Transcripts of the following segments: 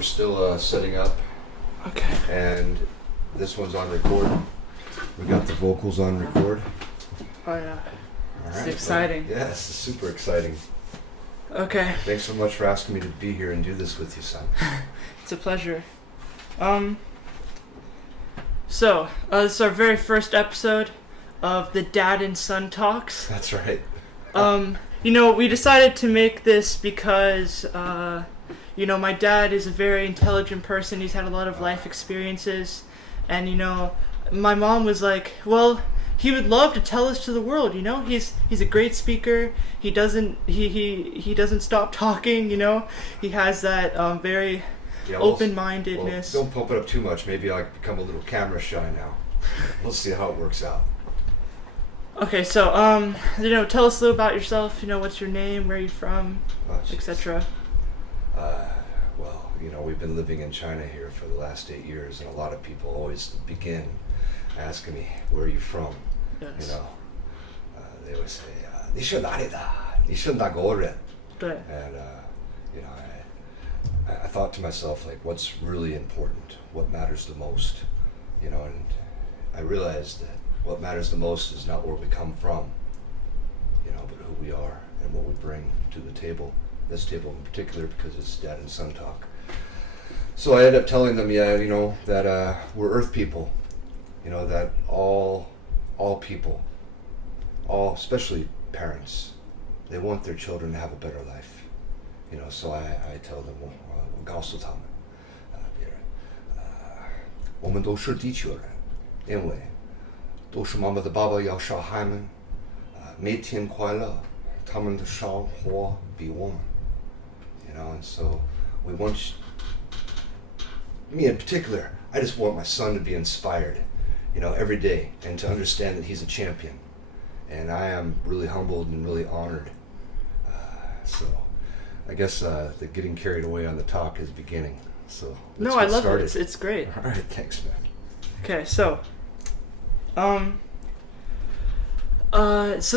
We're still setting up, Okay. and this one's on record. We got the vocals on record. Oh yeah. All It's right, exciting. Yeah, it's super exciting. Okay. Thanks so much for asking me to be here and do this with you, son. It's a pleasure. So, this is our very first episode of the Dad and Son Talks. That's right. We decided to make this because, my dad is a very intelligent person. He's had a lot of life experiences. And, my mom was like, well, he would love to tell us to the world, He's a great speaker. He doesn't stop talking, He has that very open-mindedness. Well, don't pump it up too much. Maybe I become a little camera shy now. We'll see how it works out. Okay, so, tell us a little about yourself. What's your name, where are you from, etc. We've been living in China here for the last 8 years, and a lot of people always begin asking me, where are you from? Yes. They always say, 你是哪里的？你是哪国人？ And, I thought to myself, like, what's really important? What matters the most? And I realized that what matters the most is not where we come from, but who we are and what we bring to the table. This table in particular, because it's Dad and Son Talk. So I ended up telling them, that we're Earth people, that all people, especially parents, they want their children to have a better life. So I tell them, 我告诉他们，别人，我们都是地球人，因为都是妈妈的爸爸要小孩们，每天快乐，他们的生活比我们。And so we want me in particular, I just want my son to be inspired, every day, and to understand that he's a champion. And I am really humbled and really honored. So I guess the getting carried away on the talk is beginning. So let's I get love started. it. It's great. All right, thanks, man. Okay, so,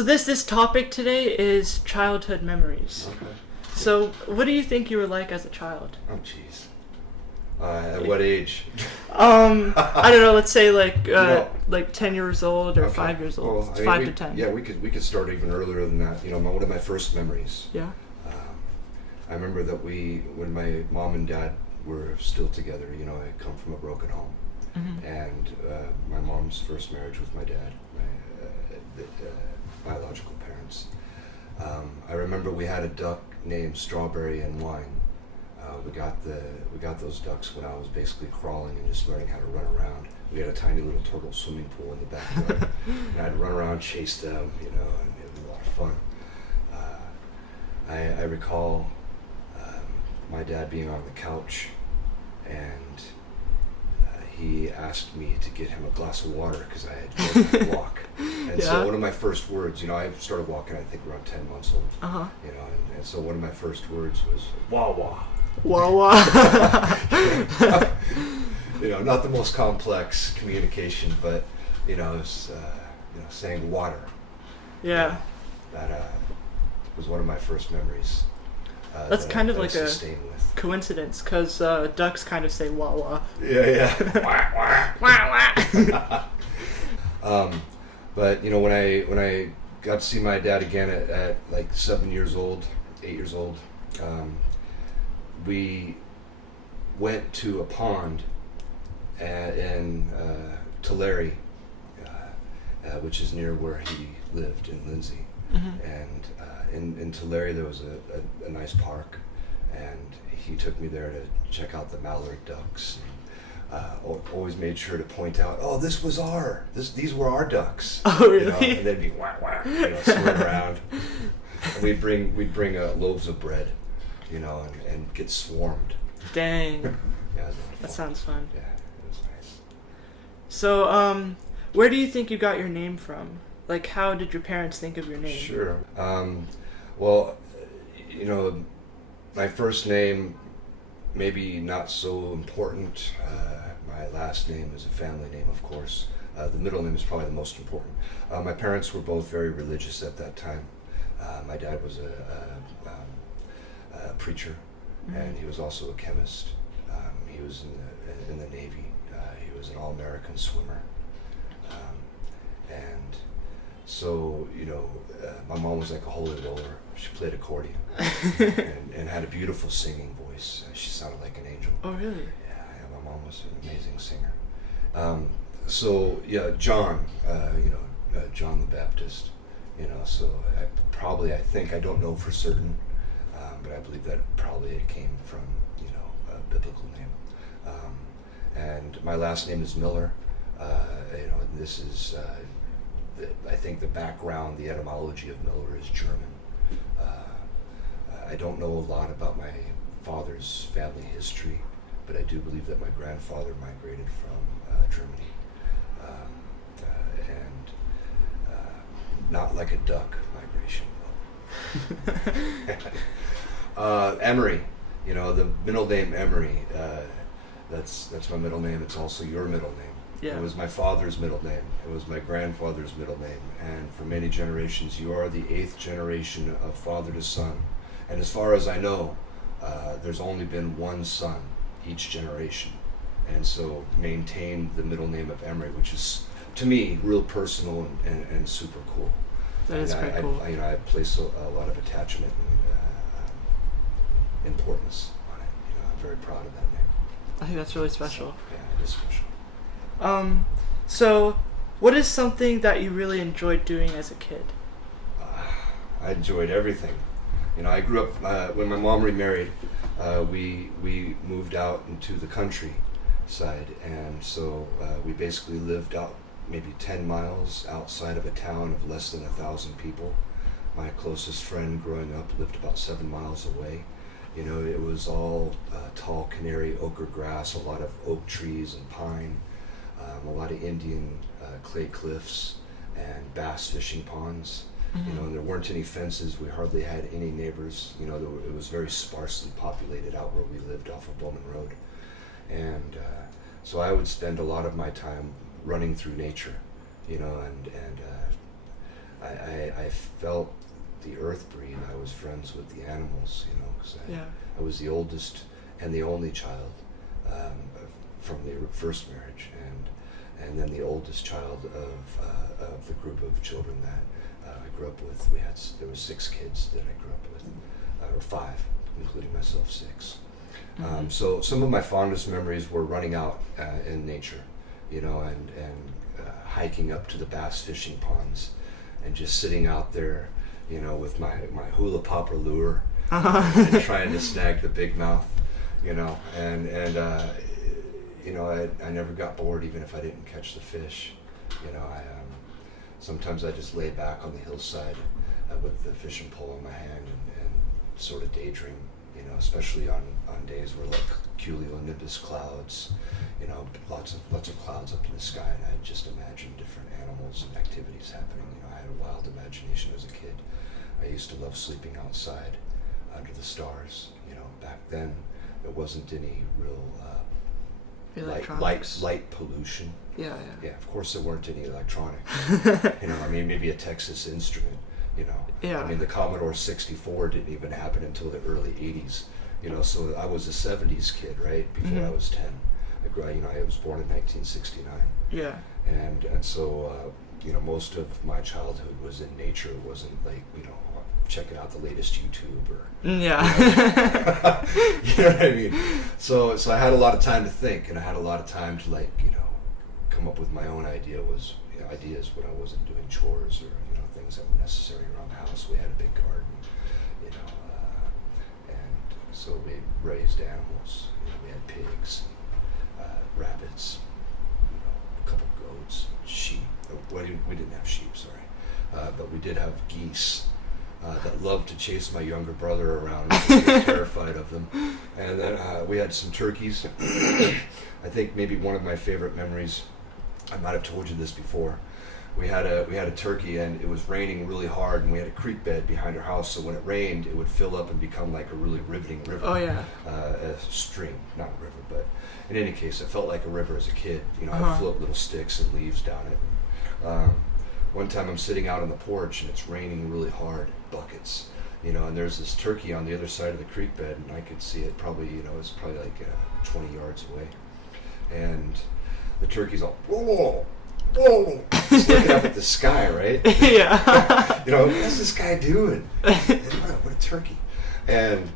this topic today is childhood memories. Okay. So, what do you think you were like as a child? Oh, jeez. At what age? I don't know. Let's say like 10 years old or Okay. 5 years old. Well, 5 to 10. Yeah, we could start even earlier than that. One of my first memories. Yeah. I remember that when my mom and dad were still together, I come from a broken home. Mm-hmm. And my mom's first marriage with my dad, my biological parents. I remember we had a duck named Strawberry and Wine. We got those ducks when I was basically crawling and just learning how to run around. We had a tiny little turtle swimming pool in the backyard, and I'd run around, chase them, and it was a lot of fun. I recall my dad being on the couch, and he asked me to get him a glass of water because I had learned to walk. And Yeah. so one of my first words, I started walking, I think, around 10 months old. Uh-huh. And so one of my first words was, wah wah. Wawa. Not the most complex communication, but, it's, saying water. Yeah. That was one of my first memories. That's kind of that I like a sustained with. coincidence, because ducks kind of say wawa. Yeah. Wah, wah. But when I got to see my dad again at like 8 years old, we went to a pond in Tulare, which is near where he lived in Lindsay. Mm-hmm. And in Tulare there was a nice park, and he took me there to check out the mallard ducks. Always made sure to point out, this was these were our ducks. Oh, really? And they'd be wah wah, swimming around. And we'd bring loaves of bread, and get swarmed. Dang. Yeah, it was a lot of That fun. sounds fun. Yeah, it was nice. So, where do you think you got your name from? Like, how did your parents think of your name? Sure. Well, my first name, maybe not so important. My last name is a family name, of course. The middle name is probably the most important. My parents were both very religious at that time. My dad was a preacher, Mm-hmm. and he was also a chemist. and swimmer. And so, my mom was like a holy roller. She played accordion and had a beautiful singing voice. She sounded like an angel. Oh, really? Yeah, my mom was an amazing singer. John, John the Baptist, so I don't know for certain, but I believe that probably it came from, a biblical name. And my last name is Miller. This is, I think the background, the etymology of Miller is German. I don't know a lot about my father's family history, but I do believe that my grandfather migrated from Germany. Not like a duck migration. Emery, the middle name Emery, that's my middle name. It's also your middle name. Yeah. It was my father's middle name. It was my grandfather's middle name. And for many generations, you are the 8th generation of father to son. And as far as I know, there's only been one son each generation. And so maintain the middle name of Emery, which is, to me, real personal and super cool. That is quite cool. I place a lot of attachment and importance on it. I'm very proud of that name. I think that's really special. So, yeah, it is special. So what is something that you really enjoyed doing as a kid? I enjoyed everything. I grew up, when my mom remarried, we moved out into the countryside, and so we basically lived out maybe 10 miles outside of a town of less than 1,000 people. My closest friend growing up lived about 7 miles away. It was all tall canary ochre grass, a lot of oak trees and pine, a lot of Indian clay cliffs and bass fishing ponds. Mm-hmm. And there weren't any fences. We hardly had any neighbors. It was very sparsely populated out where we lived off of Bowman Road. And so I would spend a lot of my time running through nature, and I felt the earth breathe. I was friends with the animals, because I was the oldest and the only child from the first marriage, and then the oldest child of the group of children that I grew up with. There were 6 kids that I grew up with, or 5, including myself, 6. Mm-hmm. So some of my fondest memories were running out in nature, and hiking up to the bass fishing ponds, and just sitting out there, with my hula popper lure, and trying to snag the big mouth, I never got bored even if I didn't catch the fish. Sometimes I just lay back on the hillside with the fishing pole in my hand and sort of daydream, especially on days where like cumulonimbus clouds, lots of clouds up in the sky, and I just imagined different animals and activities happening. I had a wild imagination as a kid. I used to love sleeping outside under the stars. Back then there wasn't any real light pollution. Yeah. Of course there weren't any electronics. Maybe a Texas Instrument. Yeah. The Commodore 64 didn't even happen until the early 80s. So I was a 70s kid, right? Before Mm-hmm. I was 10. I was born in 1969. Yeah. And so, most of my childhood was in nature. It wasn't like, checking out the latest YouTube or... Yeah. You know what I mean? So I had a lot of time to think, and I had a lot of time to come up with my own ideas when I wasn't doing chores or, things that were necessary around the house. We had a big garden, and so we raised animals. We had pigs, rabbits, a couple goats, sheep. We didn't have sheep, sorry, but we did have geese that loved to chase my younger brother around. I was terrified of them. And then we had some turkeys. I think maybe one of my favorite memories, I might have told you this before. We had a turkey, and it was raining really hard, and we had a creek bed behind our house, so when it rained it would fill up and become like a really riveting river. Oh yeah. A stream, not a river, but in any case it felt like a river as a kid. Uh-huh. I'd float little sticks and leaves down it. One time I'm sitting out on the porch and it's raining really hard, buckets, and there's this turkey on the other side of the creek bed, and I could see it probably, it's probably like 20 yards away. And the turkey's all, whoa, whoa, just looking up at the sky, right? Yeah. You know, what's this guy doing? What a turkey. And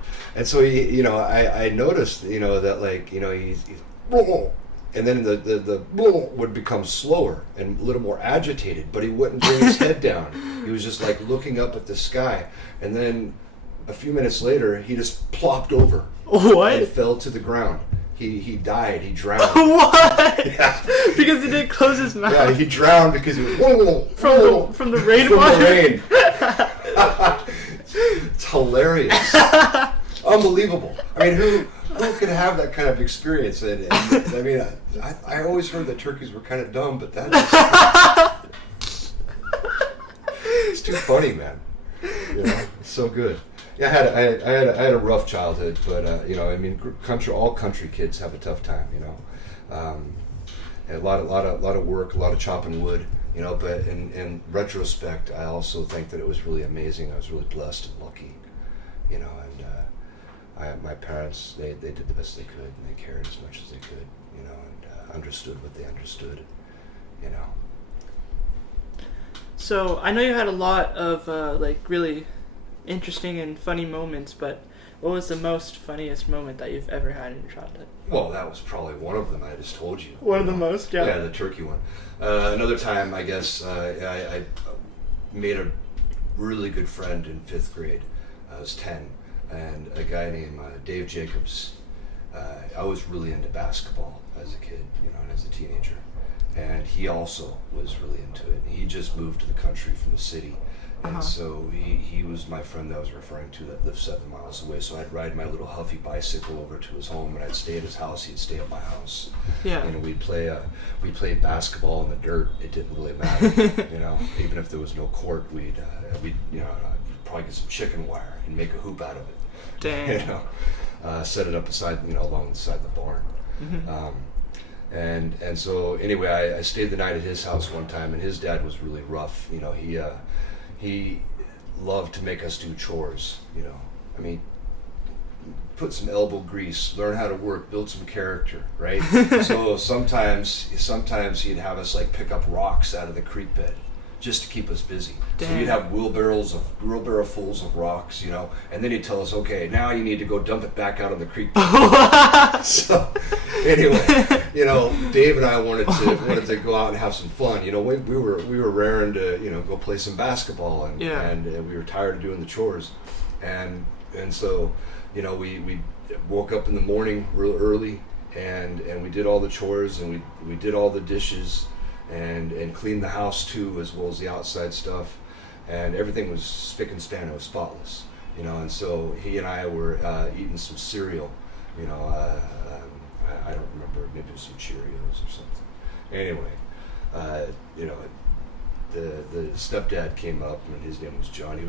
so I noticed, that like, he's whoa, and then the whoa would become slower and a little more agitated, but he wouldn't bring his head down. He was just like looking up at the sky, and then a few minutes later, he just plopped over. What? And fell to the ground. He died. He drowned. What? Yeah. Because he didn't close his mouth. Yeah, he drowned because he was from the rain. From the rain. It's hilarious. Unbelievable. I mean, who could have that kind of experience? And I mean, I always heard that turkeys were kind of dumb, but it's too funny, man. It's so good. Yeah, I had a rough childhood, but I mean, all country kids have a tough time, a lot of work, a lot of chopping wood, But in retrospect, I also think that it was really amazing. I was really blessed and lucky, and my parents they did the best they could, and they cared as much as they could, and understood what they understood, So I know you had a lot of really interesting and funny moments, but what was the funniest moment that you've ever had in your childhood? Well, that was probably one of them I just told you. One of the most, yeah. Yeah, the turkey one. Another time, I guess, I made a really good friend in 5th grade. I was 10, and a guy named Dave Jacobs. I was really into basketball as a kid, and as a teenager. And he also was really into it. He just moved to the country from the city. And so he was my friend that I was referring to that lived 7 miles away. So I'd ride my little Huffy bicycle over to his home, and I'd stay at his house. He'd stay at my house. Yeah. And we'd play basketball in the dirt. It didn't really matter, Even if there was no court, we'd probably get some chicken wire and make a hoop out of it. Dang. Set it up beside, along the side of the barn. Mm-hmm. And so anyway, I stayed the night at his house one time, and his dad was really rough. He loved to make us do chores. I mean, put some elbow grease, learn how to work, build some character, right? So sometimes he'd have us like pick up rocks out of the creek bed just to keep us busy. Damn. So you'd have wheelbarrowfuls of rocks, and then he'd tell us, okay, now you need to go dump it back out on the creek bed. So anyway, Dave and I wanted to go out and have some fun. We were raring to go play some basketball, and we were tired of doing the chores, and so we woke up in the morning real early, and we did all the chores, and we did all the dishes. And cleaned the house too, as well as the outside stuff, and everything was spick and span. It was spotless, And so he and I were eating some cereal, I don't remember, maybe it was some Cheerios or something. Anyway, the stepdad came up, and his name was John. He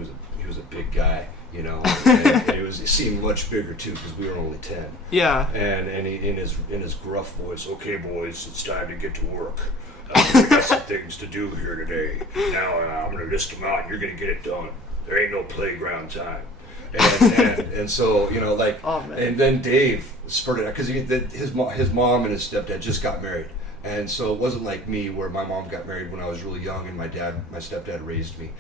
was a big guy, and he seemed much bigger too, because we were only 10. Yeah. And he in his gruff voice, okay, boys, it's time to get to work. We got some things to do here today. Now I'm going to list them out, and you're going to get it done. There ain't no playground time. And so, oh, man. And then Dave spurted out, because his mom and his stepdad just got married. And so it wasn't like me, where my mom got married when I was really young, and my stepdad raised me.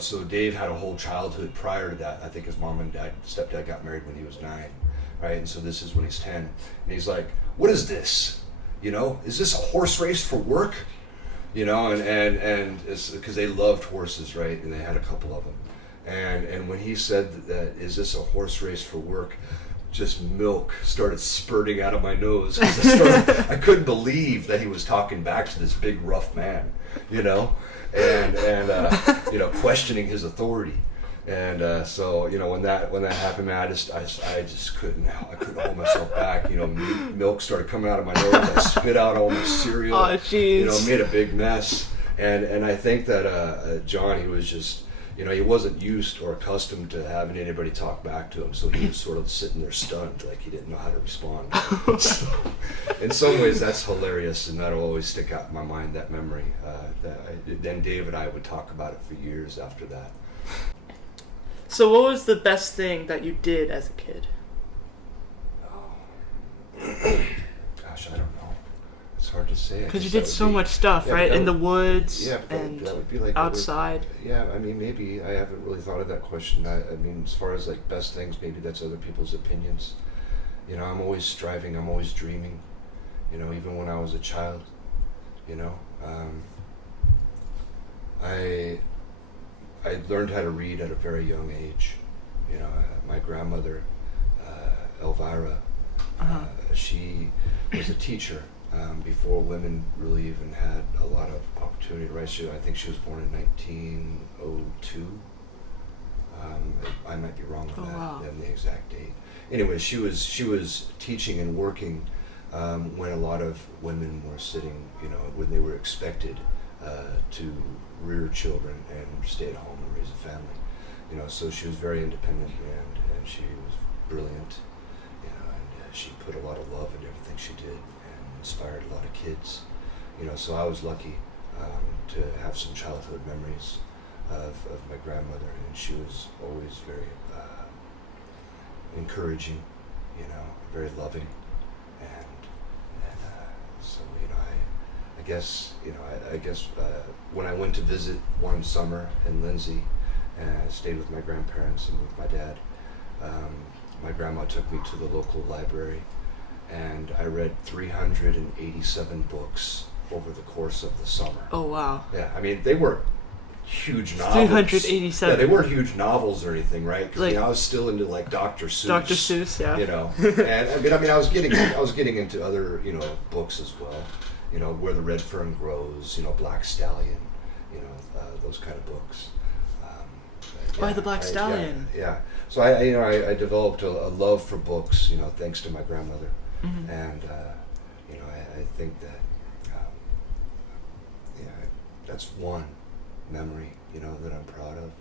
So Dave had a whole childhood prior to that. I think his mom and stepdad got married when he was 9, right? And so this is when he's 10. And he's like, what is this? Is this a horse race for work? And it's because they loved horses, right? And they had a couple of them. And when he said that, is this a horse race for work? Just milk started spurting out of my nose. I couldn't believe that he was talking back to this big rough man, and questioning his authority. And so when that happened, man, I just couldn't hold myself back. Milk started coming out of my nose. I spit out all my cereal. Oh, jeez. Made a big mess. And I think that John, he was just, he wasn't used or accustomed to having anybody talk back to him, so he was sort of sitting there stunned, like he didn't know how to respond. So, in some ways, that's hilarious, and that'll always stick out in my mind, that memory. Then Dave and I would talk about it for years after that. So what was the best thing that you did as a kid? Gosh, I don't know. It's hard to say. Because you did so much stuff, yeah, right? In would, the woods yeah, and that would be like outside. Yeah, I mean, maybe I haven't really thought of that question. I mean, as far as like best things, maybe that's other people's opinions. You know, I'm always striving. I'm always dreaming. You know, even when I was a child. You know, I learned how to read at a very young age. You know, my grandmother, Elvira, she was a teacher before women really even had a lot of opportunity to write. I think she was born in 1902. I might be wrong on that, on the exact date. Anyway, she was teaching and working when a lot of women were sitting, you know, when they were expected to rear children and stay at home and raise a family. You know, so she was very independent and she was brilliant, you know, and she put a lot of love into everything she did and inspired a lot of kids. You know, so I was lucky to have some childhood memories of my grandmother, and she was always very encouraging, you know, very loving, and so, you know, I guess, you know, I guess when I went to visit one summer in Lindsay, and I stayed with my grandparents and with my dad, my grandma took me to the local library, and I read 387 books over the course of the summer. Oh, wow. Yeah, I mean, they weren't huge novels. 387. Yeah, they weren't huge novels or anything, right? Because, like, you know, I was still into like Dr. Seuss. Dr. Seuss, yeah. You know, and I mean, I was getting into other, you know, books as well. You know, Where the Red Fern Grows. You know, Black Stallion. You know, those kind of books. Why the Black Stallion? Yeah. So I developed a love for books. You know, thanks to my grandmother, and you know, I think that that's one memory, you know, that I'm proud of,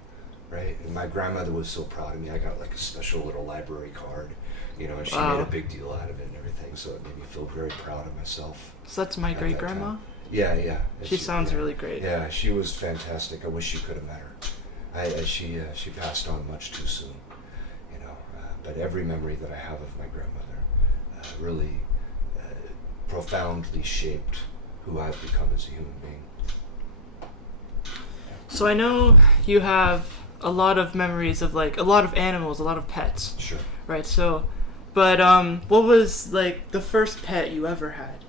right? And my grandmother was so proud of me. I got like a special little library card, you know, and she made a big deal out of it and everything, so it made me feel very proud of myself. So that's my great-grandma? Yeah. She sounds really great. Yeah, she was fantastic. I wish you could have met her. She passed on much too soon, you know, but every memory that I have of my grandmother really profoundly shaped who I've become as a human being. So I know you have a lot of memories of like a lot of animals, a lot of pets. Sure. Right. So, but what was like the first pet you ever had?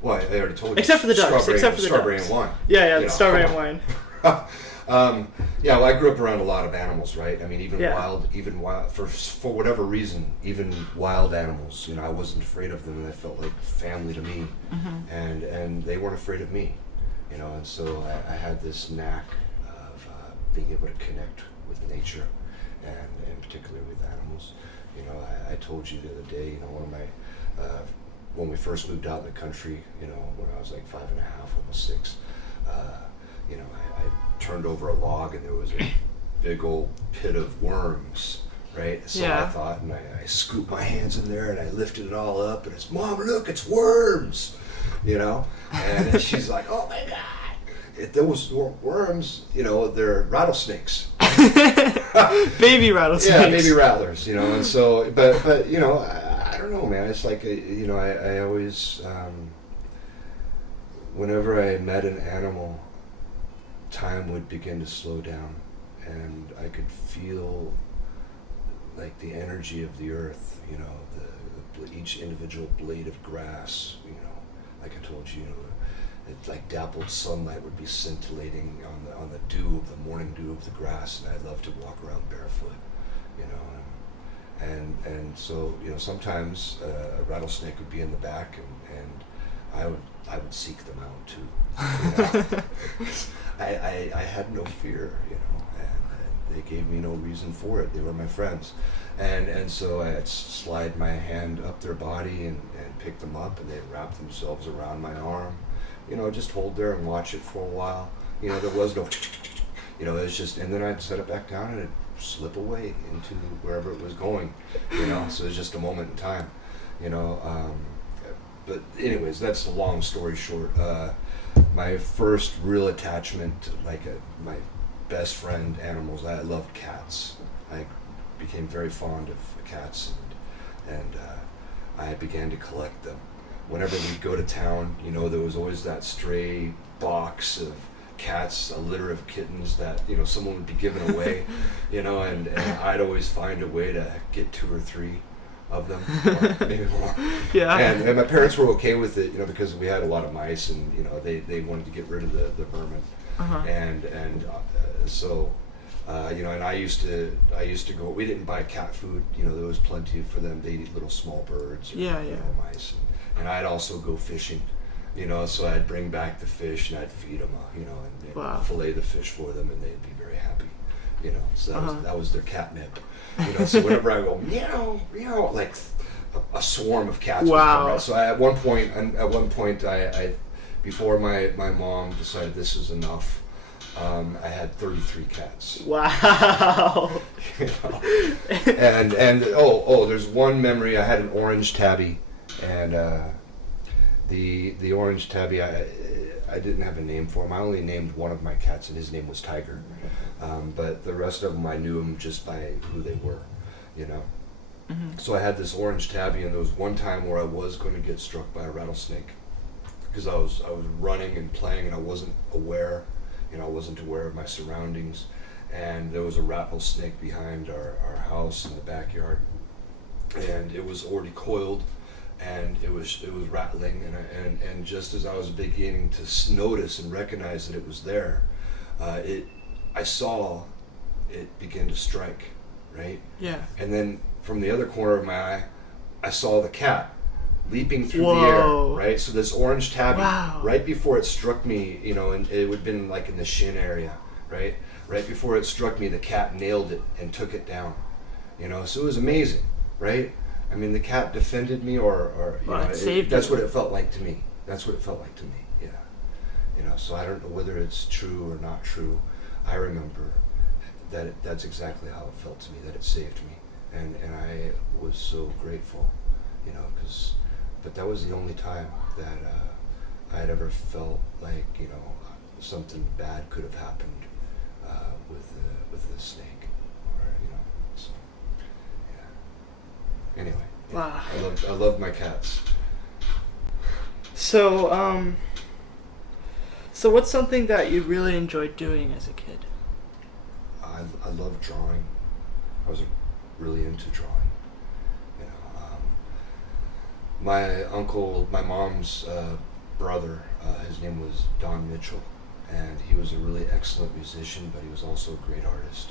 Well, I already told you. Except for the ducks. Strawberry and wine. Yeah, the strawberry and wine. Yeah, well, I grew up around a lot of animals, right? I mean, even wild, for whatever reason, even wild animals. You know, I wasn't afraid of them, and they felt like family to me, and they weren't afraid of me. You know, and so I had this knack of being able to connect with nature, and particularly with animals. You know, I told you the other day, you know, when we first moved out in the country, you know, when I was like 5.5, almost 6, you know, I turned over a log and there was a big old pit of worms, right? So I thought, and I scooped my hands in there and I lifted it all up, and it's, Mom, look, it's worms, you know? And she's like, oh my God. Those worms, you know, they're rattlesnakes. Baby rattlesnakes. Yeah, baby rattlers, you know, and so, but you know, I don't know, man. It's like, you know, I always, whenever I met an animal, time would begin to slow down, and I could feel like the energy of the earth, you know, each individual blade of grass, you know, like I told you, it like dappled sunlight would be scintillating on the dew of the morning dew of the grass, and I love to walk around barefoot, you know, and so, you know, sometimes a rattlesnake would be in the back, and I would seek them out too. You know? I had no fear, you know, and they gave me no reason for it. They were my friends, and so I'd slide my hand up their body and pick them up, and they'd wrap themselves around my arm. You know, just hold there and watch it for a while. You know, there was no, you know, it was just, and then I'd set it back down and it'd slip away into wherever it was going, you know, so it was just a moment in time, you know. But anyways, that's the long story short. My first real attachment to my best friend animals, I loved cats. I became very fond of cats, and I began to collect them. whenever we'd go to town, you know, there was always that stray box of cats, a litter of kittens that, you know, someone would be giving away, you know, and I'd always find a way to get 2 or 3 of them, or maybe more. Yeah. And my parents were okay with it, you know, because we had a lot of mice, and you know, they wanted to get rid of the vermin. So you know, and I used to go. We didn't buy cat food, you know. There was plenty for them. They'd eat little small birds, or, you know, mice, and I'd also go fishing, you know. So I'd bring back the fish and I'd feed them, you know, and fillet the fish for them, and they'd be very happy, you know. So that was their catnip. You know, so whenever I go meow, meow, like a swarm of cats would come out. So at one point, I before my mom decided this is enough, I had 33 cats. Wow. You know? and there's one memory. I had an orange tabby, and the orange tabby, I didn't have a name for him. I only named one of my cats, and his name was Tiger. But the rest of them, I knew them just by who they were, you know. So I had this orange tabby, and there was one time where I was going to get struck by a rattlesnake, because I was running and playing, and I wasn't aware, you know, I wasn't aware of my surroundings, and there was a rattlesnake behind our house in the backyard, and it was already coiled, and it was rattling, and just as I was beginning to notice and recognize that it was there, I saw it begin to strike, right? Yeah. And then from the other corner of my eye, I saw the cat leaping through the air, right? So this orange tabby, right before it struck me, you know, and it would have been like in the shin area, right? Right before it struck me, the cat nailed it and took it down, you know? So it was amazing, right? I mean, the cat defended me, or you know, that's what it felt like to me. That's what it felt like to me, yeah. You know, so I don't know whether it's true or not true. I remember that that's exactly how it felt to me, that it saved me, and I was so grateful, you know, but that was the only time that I had ever felt like, you know, something bad could have happened with the snake, or, you know, so yeah. Anyway, yeah, I loved my cats. So so what's something that you really enjoyed doing as a kid? I love drawing. I was really into drawing. You know, my mom's brother, his name was Don Mitchell, and he was a really excellent musician, but he was also a great artist.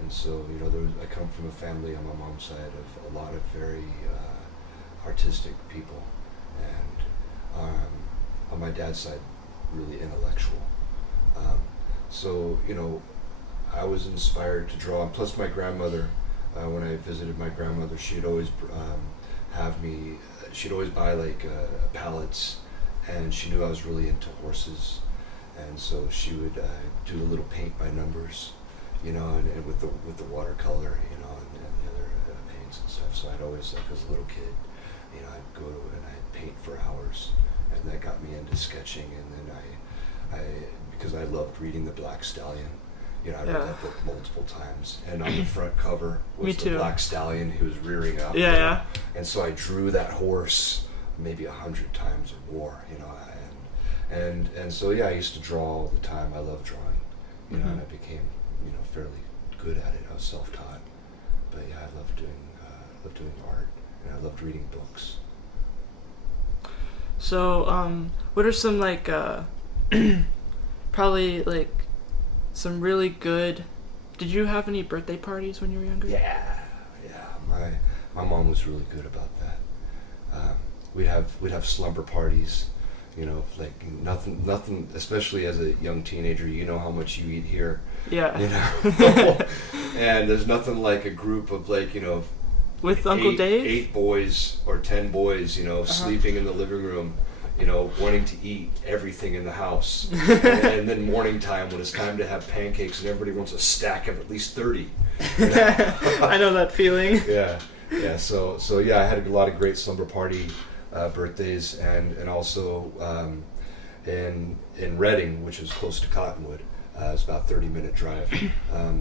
And so, you know, I come from a family on my mom's side of a lot of very artistic people, and on my dad's side, really intellectual. So, you know, I was inspired to draw. And plus, my grandmother, when I visited my grandmother, she'd always she'd always buy like pallets, and she knew I was really into horses, and so she would do a little paint by numbers, you know, and with the watercolor, you know, and the other paints and stuff. So I'd always, like, as a little kid, you know, I'd go and I'd paint for hours, and that got me into sketching, and then I because I loved reading The Black Stallion. You know, I read that book multiple times, and on the front cover was the Black Stallion who was rearing up. Yeah, yeah. And so I drew that horse maybe 100 times or more. You know, and so yeah, I used to draw all the time. I love drawing. You know, and I became, you know, fairly good at it. I was self-taught, but yeah, I loved doing art, and I loved reading books. So, what are some, like, probably, like, some really good... Did you have any birthday parties when you were younger? Yeah. My mom was really good about that. We'd have slumber parties, you know, like nothing. Especially as a young teenager, you know how much you eat here. Yeah. You know, and there's nothing like a group of, like, you know, with Uncle Dave, 8 boys or 10 boys, you know, sleeping in the living room, you know, wanting to eat everything in the house. And then morning time, when it's time to have pancakes, and everybody wants a stack of at least 30. You know? I know that feeling. Yeah. So yeah, I had a lot of great slumber party birthdays, and also in Reading, which is close to Cottonwood. It's about a 30-minute drive.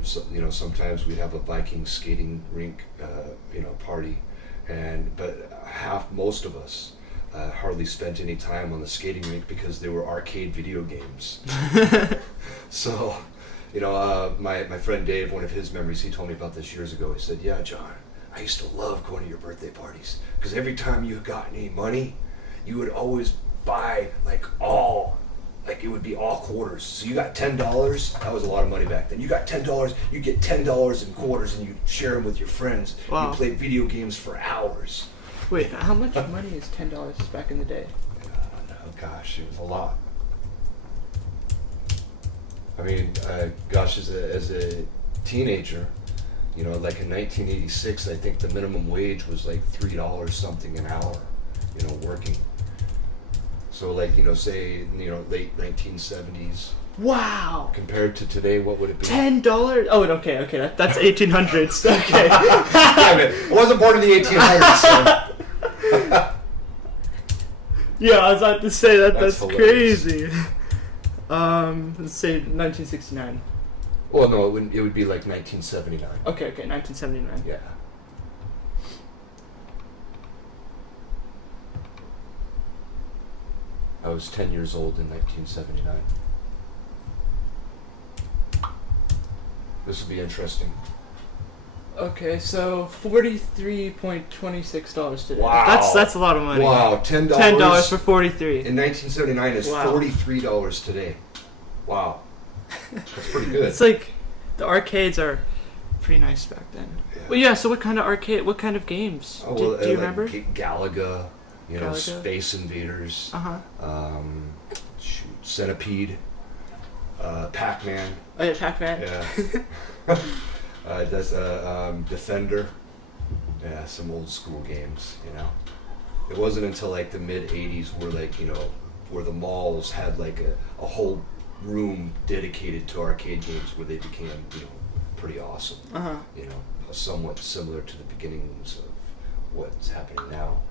So, you know, sometimes we'd have a Viking skating rink, you know, party, but most of us hardly spent any time on the skating rink because they were arcade video games. So, my friend Dave, one of his memories, he told me about this years ago. He said, "Yeah, John, I used to love going to your birthday parties because every time you got any money, you would always buy it would be all quarters. So you got $10. That was a lot of money back then. You got $10. You get $10 in quarters, and you share them with your friends. Wow. You play video games for hours." Wait, how much money is $10 back in the day? Oh gosh, it was a lot. I mean, as a teenager, like in 1986, I think the minimum wage was like $3 something an hour, working. So like, say, late 1970s. Wow. Compared to today, what would it be? $10? Oh, okay, that's 1800s. Okay. Damn it. I wasn't born in the 1800s, son. Yeah, I was about to say that's hilarious. crazy. Let's say 1969. Well, no, it would be like 1979. Okay, 1979. Yeah. I was 10 years old in 1979. This will be interesting. Okay, so $43.26 today. Wow. That's a lot of money. Wow, $10. $10 for 43. In 1979 is Wow. $43 today. Wow. That's pretty good. It's like the arcades are pretty nice back then. Yeah. Well, yeah. So what kind of games? Oh, well, do you like remember? Galaga, Galaga? Space Invaders, Centipede, Pac-Man. Oh yeah, Pac-Man. Yeah. That's Defender. Yeah, some old school games. It wasn't until like the mid '80s where the malls had like a whole room dedicated to arcade games where they became pretty awesome. Somewhat similar to the beginnings of what's happening now.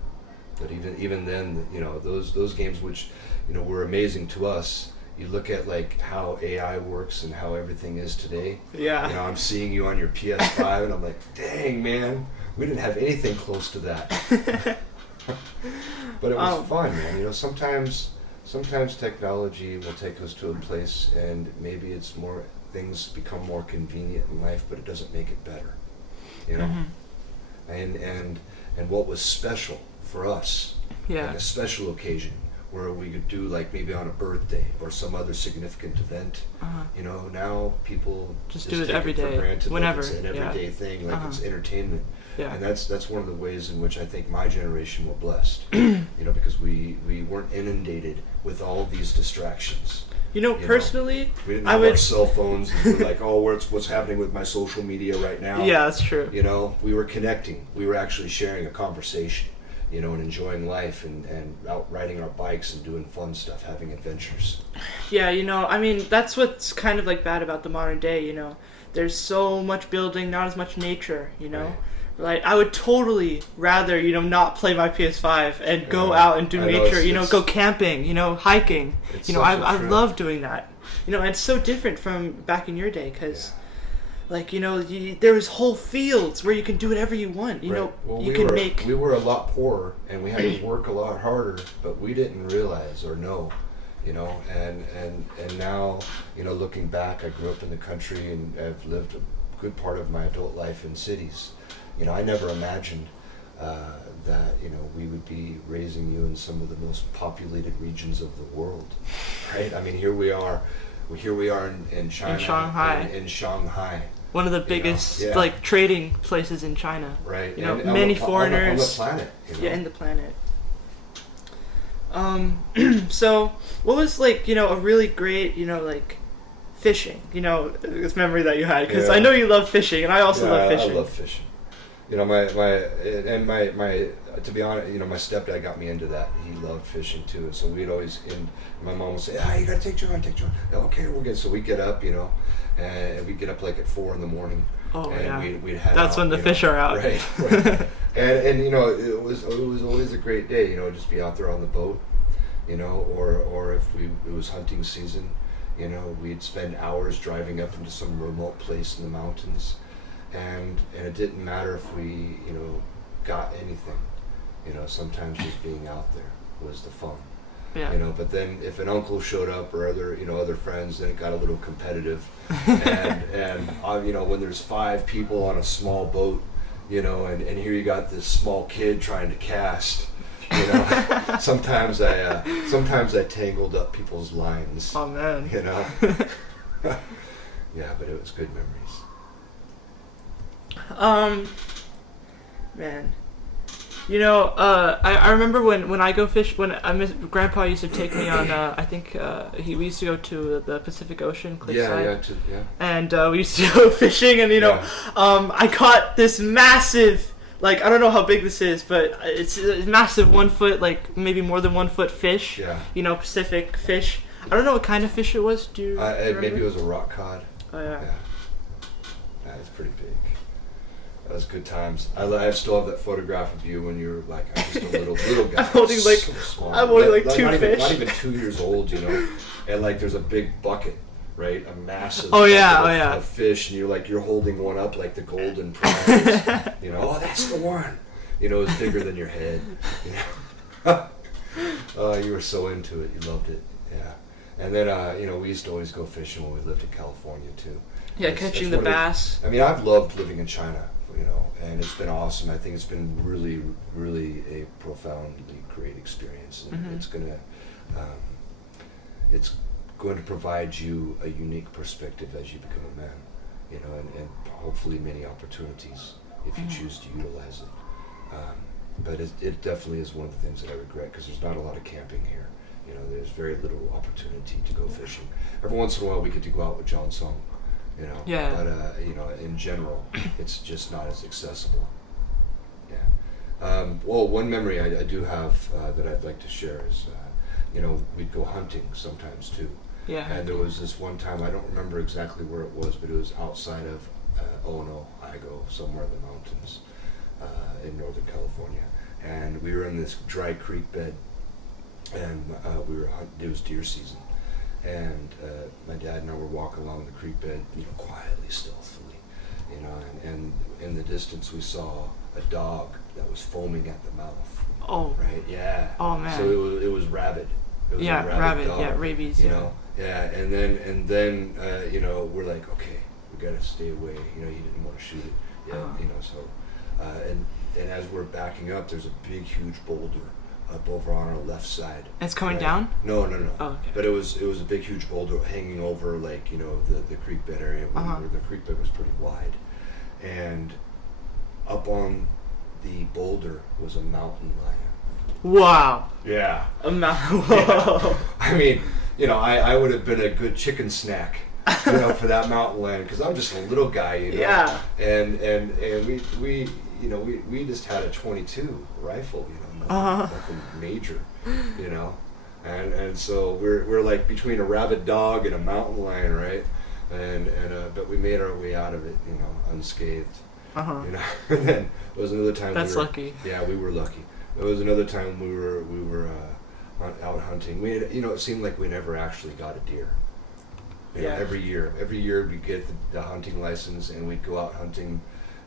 But even then, those games which were amazing to us. You look at like how AI works and how everything is today. Yeah. I'm seeing you on your PS5 and I'm like, dang man, we didn't have anything close to that. But it was fun, man. Sometimes technology will take us to a place and maybe things become more convenient in life, but it doesn't make it better. And what was special for us, like a special occasion where we could do like maybe on a birthday or some other significant event. Now people just do it take every for day, granted, whenever. like it's an everyday thing, like it's entertainment. Yeah. And that's one of the ways in which I think my generation were blessed. Because we weren't inundated with all of these distractions. Personally, we didn't have our cell phones and we're like, oh, what's happening with my social media right now? Yeah, that's true. We were connecting. We were actually sharing a conversation, and enjoying life and out riding our bikes and doing fun stuff, having adventures. Yeah, that's what's kind of like bad about the modern day, There's so much building, not as much nature, Right. Like, I would totally rather, not play my PS5 and go out and do nature, go camping, hiking. I love doing that. And it's so different from back in your day because, there was whole fields where you can do whatever you want. We were a lot poorer and we had to work a lot harder, but we didn't realize or know. And now, looking back, I grew up in the country and I've lived a good part of my adult life in cities. I never imagined that we would be raising you in some of the most populated regions of the world, right? I mean, here we are in China, in Shanghai, one of the biggest trading places in China. Right, many foreigners on the planet. Yeah, in the planet. So what was a really great fishing this memory that you had, because I know you love fishing and I also love fishing. I love fishing. My to be honest, my stepdad got me into that. He loved fishing too, so we'd always my mom would say, you gotta take John. Okay, we're good. So we get up, and we get up like at 4 a.m. Oh, and yeah. we'd head That's out, when the fish are out. Right. and it was always a great day, just be out there on the boat, or if it was hunting season, we'd spend hours driving up into some remote place in the mountains, and it didn't matter if we got anything, sometimes just being out there. was the fun. Yeah. You know, but then if an uncle showed up or other friends, then it got a little competitive. and you know, when there's 5 people on a small boat, you know, and here you got this small kid trying to cast, you know, sometimes I tangled up people's lines. Oh man. You know. Yeah, but it was good memories. Man. You know, I remember when I go fish, Grandpa used to take me on, I think we used to go to the Pacific Ocean, cliffside. Yeah. And we used to go fishing, and, you know, I caught this massive, like, I don't know how big this is, but it's a massive 1 foot, like, maybe more than 1 foot fish. Yeah. You know, Pacific fish. I don't know what kind of fish it was. Do you remember? Maybe it was a rock cod. Oh, yeah. Yeah, it's pretty big. That was good times. I still have that photograph of you when you were like just a little guy. I'm holding like so small. I'm holding like two fish. Not even 2 years old, you know. And like there's a big bucket, right? A massive of fish, and you're holding one up like the golden prize. You know, oh, that's the one. You know, it's bigger than your head. You know? Oh, you were so into it. You loved it. Yeah. And then you know, we used to always go fishing when we lived in California too. Yeah, catching the bass. I mean, I've loved living in China, you know, and it's been awesome. I think it's been really, really a profoundly great experience, and it's going to provide you a unique perspective as you become a man, you know, and hopefully many opportunities if you choose to utilize it. But it definitely is one of the things that I regret, because there's not a lot of camping here. You know, there's very little opportunity to go fishing. Every once in a while, we get to go out with John Song. You know, but you know, in general, it's just not as accessible. Yeah. Well, one memory I do have that I'd like to share is, you know, we'd go hunting sometimes too. Yeah. And there was this one time, I don't remember exactly where it was, but it was outside of Ono, Idaho, somewhere in the mountains in Northern California. And we were in this dry creek bed, and we were hunting. It was deer season. And my dad and I were walking along the creek bed, you know, quietly, stealthily, you know, and in the distance we saw a dog that was foaming at the mouth. Oh. Right? Yeah. Oh man. So it was rabid. It was a rabid dog, yeah, rabies. You know. Yeah, and then you know, we're like, okay, we gotta stay away. You know, he didn't want to shoot it. Yeah. You know, so and as we're backing up, there's a big, huge boulder up over on our left side. And it's coming down? No. Oh, okay. But it was a big, huge boulder hanging over, like, you know, the creek bed area where the creek bed was pretty wide. And up on the boulder was a mountain lion. Wow. Yeah. A mountain. Whoa. Yeah. I mean, you know, I would have been a good chicken snack, you know, for that mountain lion, because I'm just a little guy, you know. Yeah. And we you know, we just had a .22 rifle, you know. Nothing major, you know, and so we're like between a rabid dog and a mountain lion, right? And but we made our way out of it, you know, unscathed. You know, and then there was another time. That's lucky. Yeah, we were lucky. There was another time we were out hunting. We had, you know, it seemed like we never actually got a deer. You know, every year we'd get the hunting license and we'd go out hunting.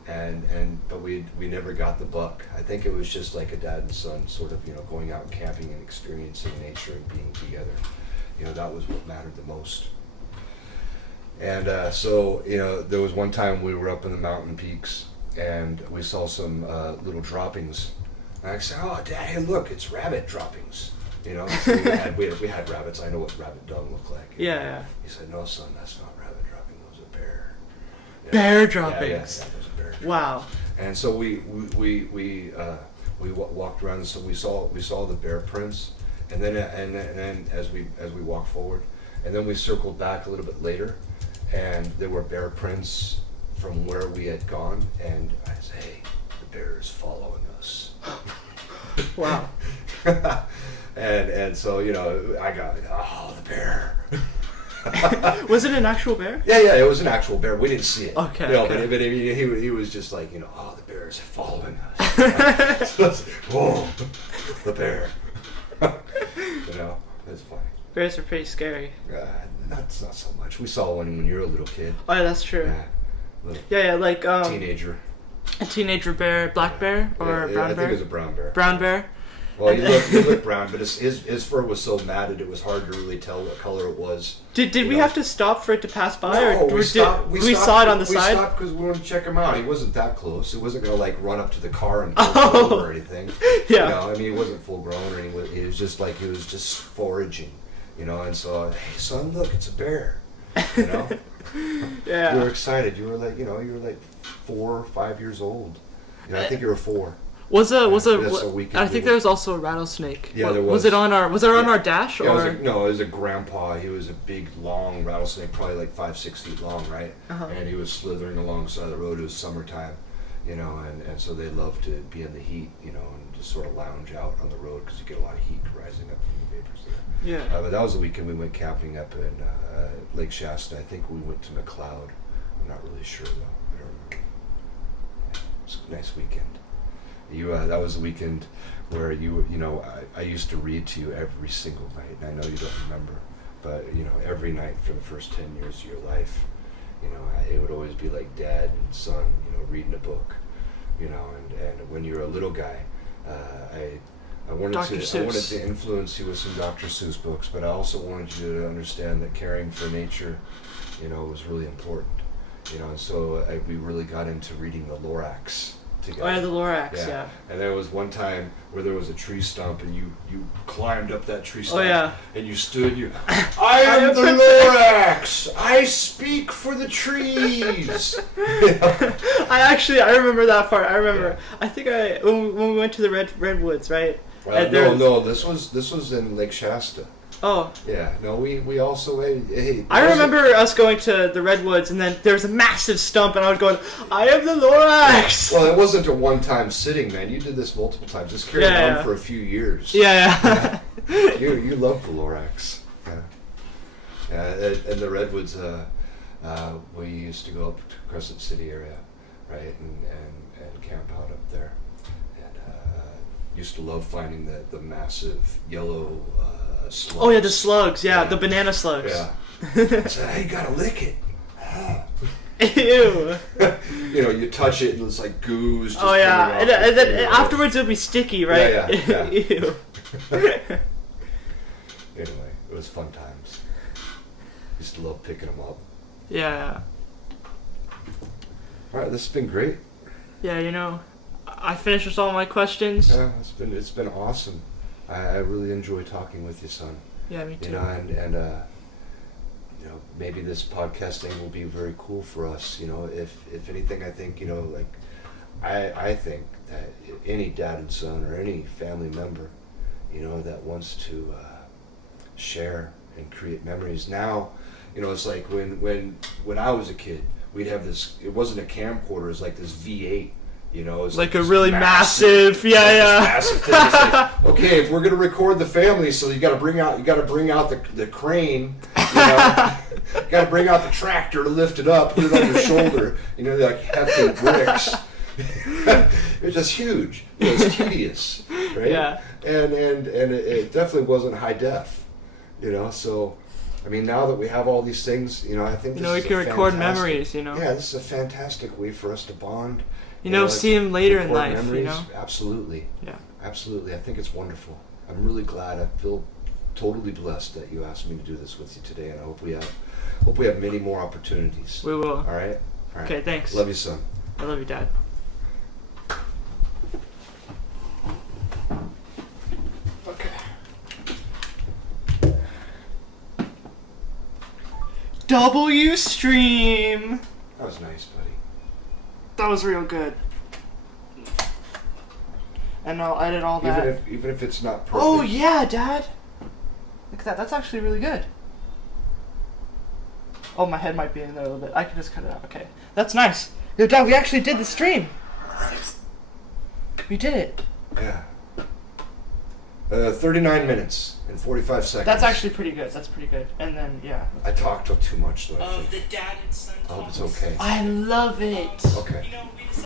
But we never got the buck. I think it was just like a dad and son sort of, you know, going out and camping and experiencing nature and being together. You know, that was what mattered the most. And so, you know, there was one time we were up in the mountain peaks and we saw some little droppings. And I said, "Oh, Dad, hey, look, it's rabbit droppings." You know, so we had rabbits. I know what rabbit dung look like. Yeah. He said, "No, son, that's not rabbit dropping. Those are bear." Yeah. Bear droppings. Yeah, those are bear droppings. Wow. And so we walked around, and so we saw the bear prints, and then as we walked forward, and then we circled back a little bit later, and there were bear prints from where we had gone, and I said, "Hey, the bear is following us." Wow. and so, you know, I got, oh, the bear. Was it an actual bear? Yeah, it was an actual bear. We didn't see it. Okay. You know, okay. But he was just like, you know, oh, the bear is following us. So it's, whoa, the bear. You know, it's funny. Bears are pretty scary. Not so much. We saw one when you were a little kid. Oh, yeah, that's true. Yeah, like teenager. A teenager bear, black bear or brown bear? I think it was a brown bear. Brown bear. Well, he looked brown, but his fur was so matted it was hard to really tell what color it was. Did we have to stop for it to pass by, No, or we stopped, we saw it on the side? We stopped because we wanted to check him out. He wasn't that close. It wasn't gonna like run up to the car and pull it over or anything. Yeah. You know, I mean, he wasn't full grown, or he was just like he was just foraging. You know, and so, hey son, look, it's a bear. You know. Yeah. You were excited. You were like 4 or 5 years old. You know, I think you were 4. Was a weekend I think there was also a rattlesnake. Yeah, there was. Was it on our dash, Yeah, or? it was a grandpa. He was a big, long rattlesnake, probably like 5-6 feet long, right? Uh-huh. And he was slithering alongside the road. It was summertime, you know, and so they love to be in the heat, you know, and just sort of lounge out on the road because you get a lot of heat rising up from the vapors there. Yeah. But that was the weekend we went camping up in Lake Shasta. I think we went to McLeod. I'm not really sure though. I don't remember. Yeah, it was a nice weekend. That was the weekend where I used to read to you every single night. And I know you don't remember, but you know, every night for the first 10 years of your life, you know, it would always be like dad and son, you know, reading a book, you know, and when you were a little guy, I wanted to influence you with some Dr. Seuss books, but I also wanted you to understand that caring for nature, you know, was really important, you know, and so we really got into reading the Lorax together. Oh yeah, the Lorax, yeah. And there was one time where there was a tree stump, and you climbed up that tree stump. Oh yeah. And you stood. I am the Lorax. I speak for the trees. I remember that part. I remember. Yeah. I think when we went to the redwoods, right? No. This was in Lake Shasta. Oh. Yeah. No, we also hey. I remember us going to the redwoods, and then there was a massive stump, and I was going, "I am the Lorax." Well, it wasn't a one-time sitting, man. You did this multiple times. This carried on for a few years. Yeah. You love the Lorax. Yeah. And the redwoods. We used to go up to Crescent City area, right, and camp out up there, and used to love finding the massive yellow. Slugs. Oh yeah, the slugs. Yeah, the banana slugs. Yeah. I said, hey, you gotta lick it. Ew. You know, you touch it and it's like goose. Oh yeah, and then afterwards it'll be sticky, right? Yeah. Ew. Anyway, it was fun times. Used to love picking them up. Yeah. All right, this has been great. Yeah, you know, I finished with all my questions. Yeah, it's been awesome. I really enjoy talking with you, son. Yeah, me too. You know, and you know, maybe this podcasting will be very cool for us. You know, if anything, I think, you know, like I think that any dad and son or any family member, you know, that wants to share and create memories. Now, you know, it's like when I was a kid, we'd have this. It wasn't a camcorder. It was like this V8. You know, it's like a really massive, massive thing. It's like, okay, if we're gonna record the family, so you got to bring out the crane. You know, you got to bring out the tractor to lift it up, put it on your shoulder. You know, like hefty bricks. It was just huge. It was tedious, right? Yeah. And it definitely wasn't high def. You know, so. I mean, now that we have all these things, you know, I think we can record memories, you know. Yeah, this is a fantastic way for us to bond. You know, see him later in life, memories. You know. Absolutely. Yeah. Absolutely. I think it's wonderful. I'm really glad. I feel totally blessed that you asked me to do this with you today, and I hope we have many more opportunities. We will. All right. Okay. Thanks. Love you, son. I love you, Dad. W stream. That was nice, buddy. That was real good. And I'll edit all that. Even if it's not perfect. Oh yeah, Dad. Look at that. That's actually really good. Oh, my head might be in there a little bit. I can just cut it out. Okay. That's nice. Yo, Dad, we actually did the stream. We did it. Yeah. 39 minutes and 45 seconds. That's actually pretty good. That's pretty good. And then, yeah. I talked too much, though. Of the dad and son. I hope it's okay. I love it. Okay.